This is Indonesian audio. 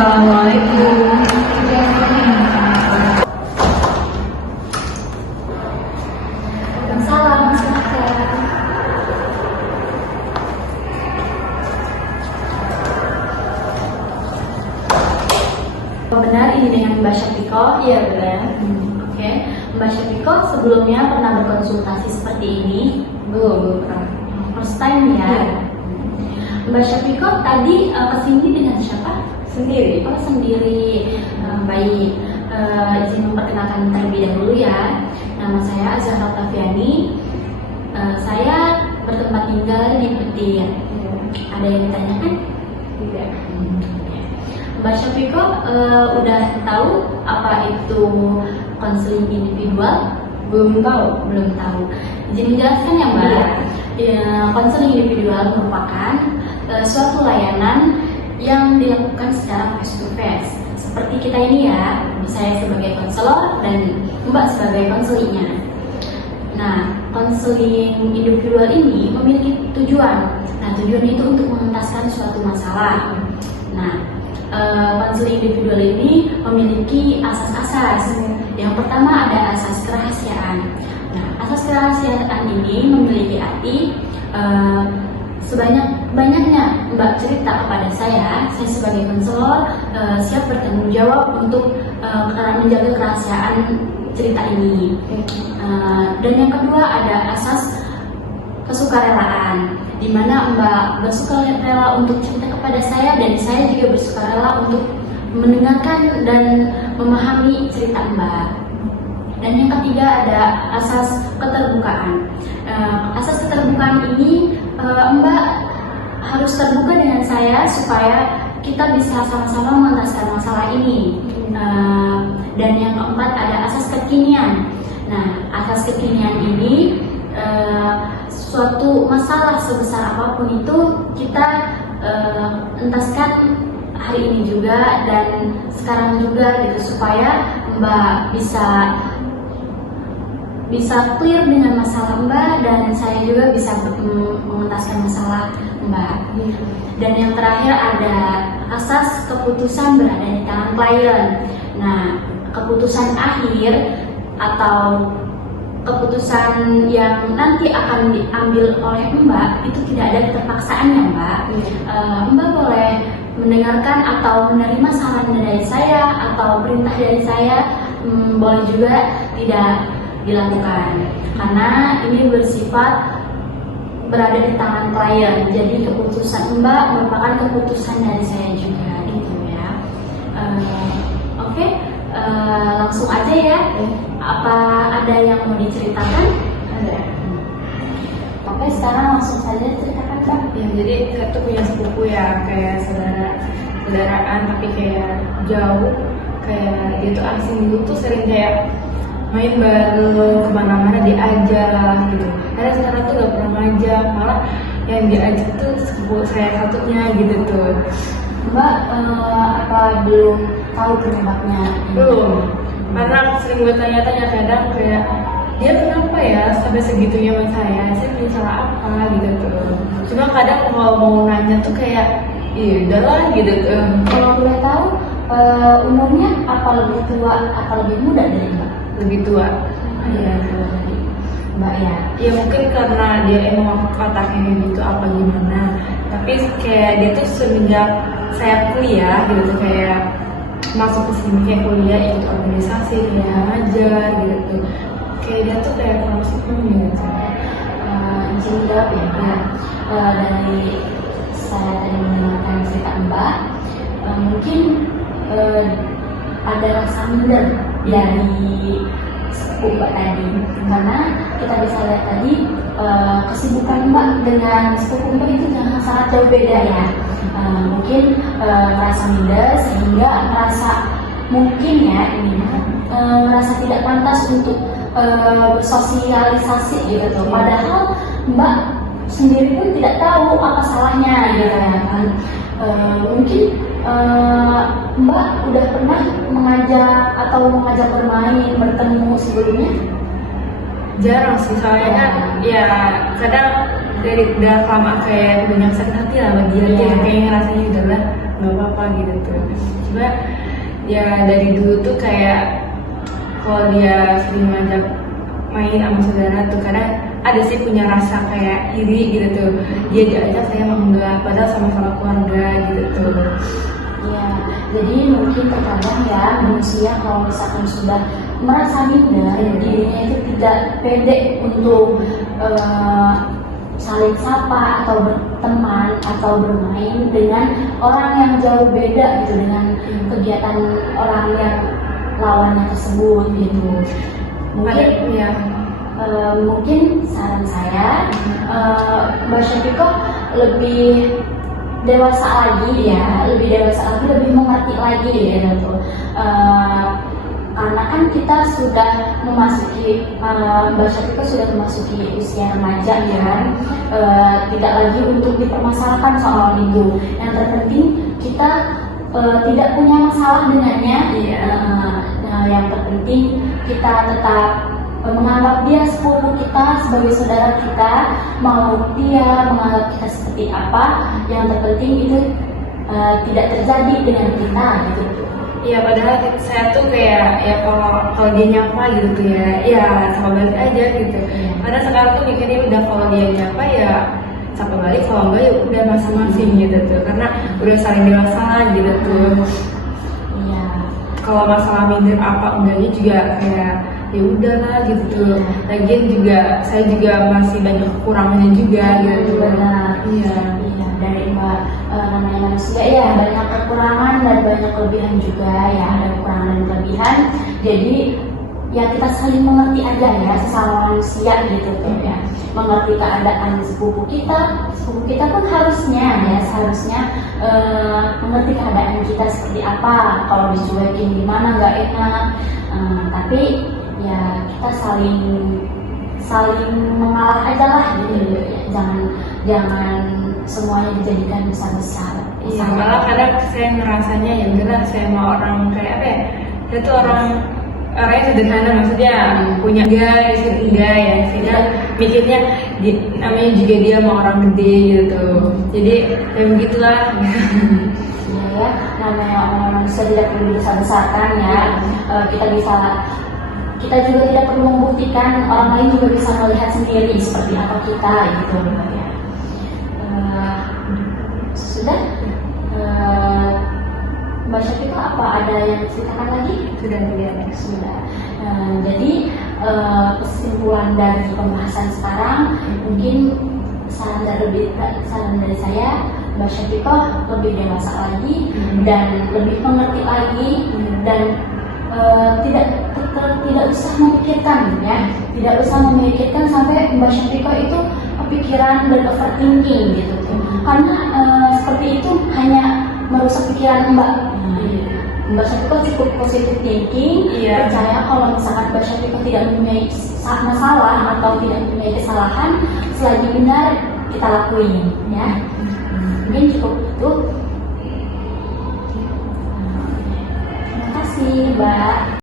Assalamualaikum. Salam, silakan. Benar ini dengan Mbak Syafiko? Iya benar. Oke, Mbak Syafiko sebelumnya pernah berkonsultasi seperti ini? Belum pernah. First time ya. Mbak Syafiko tadi kesini dengan siapa? Sendiri. Oh sendiri. Baik. Izin memperkenalkan terlebih dahulu ya. Nama saya Azhar Tafiani. Saya bertempat tinggal di Petir. Ada yang ditanyakan? Tidak. Mbak Syafiko udah tahu apa itu konseling individual? Belum tahu. Belum tahu. Izin menjelaskan ya Mbak. Iya. Ya, konseling individual merupakan suatu layanan yang dilakukan secara face to face. Seperti kita ini ya, saya sebagai konselor dan Mbak sebagai konselingnya. Nah, konseling individual ini memiliki tujuan. Nah, tujuan itu untuk mengentaskan suatu masalah. Nah, konseling individual ini memiliki asas-asas. Yang pertama ada asas kerahasiaan. Nah, asas kerahasiaan ini memiliki arti sebanyak-banyaknya Mbak cerita kepada saya sebagai konselor siap bertanggung jawab untuk menjaga kerahasiaan cerita ini. Dan yang kedua ada asas kesukarelaan, di mana Mbak bersukarela untuk cerita kepada saya dan saya juga bersukarela untuk mendengarkan dan memahami cerita Mbak. Dan yang ketiga ada asas keterbukaan. Asas keterbukaan ini Mbak harus terbuka dengan saya supaya kita bisa sama-sama mengentaskan masalah ini. Dan yang keempat ada asas kekinian. Nah, asas kekinian ini suatu masalah sebesar apapun itu kita entaskan hari ini juga dan sekarang juga gitu supaya Mbak bisa clear dengan masalah Mbak dan saya juga bisa mengentaskan masalah Mbak. Dan yang terakhir ada asas keputusan berada di tangan klien. Nah, keputusan akhir atau keputusan yang nanti akan diambil oleh Mbak itu tidak ada keterpaksaannya Mbak. Mbak boleh mendengarkan atau menerima saran dari saya atau perintah dari saya, boleh juga tidak dilakukan karena ini bersifat berada di tangan klien. Jadi keputusan Mbak merupakan keputusan dari saya juga gitu ya. Oke, langsung aja ya. Apa ada yang mau diceritakan? Ada. Oke, sekarang langsung saja ceritakan Mbak. Ya, jadi saya tuh punya sepupu ya, kayak saudaraan tapi kayak jauh. Kayak dia tuh asing dulu tuh sering kayak main bareng kemana-mana diajak gitu. Karena sekarang tuh gak pernah ngajak, malah yang diajak tuh sepupu saya satunya gitu tuh. Mbak apa belum tahu penyebabnya? Belum, karena aku sering gue tanya-tanya kadang kayak dia kenapa ya sampai segitunya sama saya punya salah apa gitu tuh. Cuma kadang kalau mau nanya tuh kayak iya udahlah gitu tuh. Kalau boleh tahu umurnya apa lebih tua apa lebih muda dari Mbak? Lebih tua. Iya, tua dari Mbak ya. Ya mungkin karena dia emang otaknya gitu apa gimana. Tapi kayak dia tuh semenjak saya kuliah gitu tuh kayak masuk ke sini kayak kuliah ikut organisasi kayak ngajar gitu. Kayak dia tuh kayak harus gitu. Izin jawab ya Mbak. Dari saya tadi mendengarkan cerita Mbak, mungkin ada rasa minder dari sepupu Mbak tadi, karena kita bisa lihat tadi kesibukan Mbak dengan sepupu Mbak itu sangat jauh beda ya. Mungkin merasa minder sehingga merasa mungkin ya ini merasa tidak pantas untuk bersosialisasi gitu. Padahal Mbak sendiri pun tidak tahu apa salahnya gitu ya kan. Mungkin Mbak udah pernah mengajak bermain, bertemu sebelumnya? Jarang sih, soalnya kan ya kadang dari udah lama kayak banyak sakit hati lah bagi dia, kayak ngerasanya udahlah nggak apa-apa gitu tuh. Cuma ya dari dulu tuh kayak kalau dia sering ngajak main sama saudara tuh kadang ada sih punya rasa kayak iri gitu tuh, dia diajak saya enggak padahal sama-sama keluarga gitu tuh. Ya, jadi mungkin terkadang ya manusia kalau misalkan sudah merasa minder, dirinya itu tidak pede untuk saling sapa atau berteman atau bermain dengan orang yang jauh beda gitu, dengan kegiatan orang yang lawannya tersebut gitu. Mungkin ya mungkin saran saya Mbak Syafiko lebih dewasa lagi ya, lebih mengerti lagi ya gitu. Karena kan kita sudah memasuki Mbak Syafiko sudah memasuki usia remaja ya kan, tidak lagi untuk dipermasalahkan soal itu. Yang terpenting kita tidak punya masalah dengannya. Yang terpenting kita tetap menganggap dia sepupu kita, sebagai saudara kita, mau dia menganggap kita seperti apa, yang terpenting itu tidak terjadi dengan kita gitu. Iya, padahal saya tuh kayak ya kalau dia nyapa gitu tuh ya sama balik aja gitu. Karena sekarang tuh mikirnya udah kalau dia nyapa ya sapa balik, kalau enggak ya udah masing-masing gitu tuh. Karena udah saling dewasa gitu tuh. Iya. Kalau masalah minder apa enggaknya juga kayak ya udahlah gitu tuh. Lagian juga saya juga masih banyak kekurangannya juga gitu. Benar. Iya. Dari namanya manusia ya banyak kekurangan dan banyak kelebihan juga ya, ada kekurangan dan kelebihan. Jadi ya kita saling mengerti aja ya sesama manusia gitu tuh ya. Mengerti keadaan sepupu kita pun seharusnya mengerti keadaan kita seperti apa. Kalau dicuekin gimana nggak enak. Tapi ya kita saling mengalah aja lah gitu ya. Jangan semuanya dijadikan besar-besar. Iya, malah kadang saya ngerasanya ya beneran saya mau orang kayak apa ya, saya tuh orangnya sederhana, maksudnya punya enggak ya, sehingga mikirnya namanya juga dia mau orang gede gitu, jadi ya begitulah. Iya ya, namanya orang manusia tidak perlu dibesar-besarkan ya. Kita juga tidak perlu membuktikan, orang lain juga bisa melihat sendiri seperti apa kita gitu ya. Sudah, Mbak Syafiko apa ada yang ceritakan lagi? Sudah. Jadi kesimpulan dari pembahasan sekarang mungkin saran dari saya, Mbak Syafiko lebih dewasa lagi dan lebih mengerti lagi dan tidak usah memikirkan sampai Mbak Syafiko itu kepikiran dan overthinking gitu tuh. Karena seperti itu hanya merusak pikiran Mbak. Mbak Syafiko cukup positive thinking, percaya kalau misalkan Mbak Syafiko tidak mempunyai masalah atau tidak mempunyai kesalahan, selagi benar kita lakuin ya. Mungkin cukup itu. Terima kasih Mbak.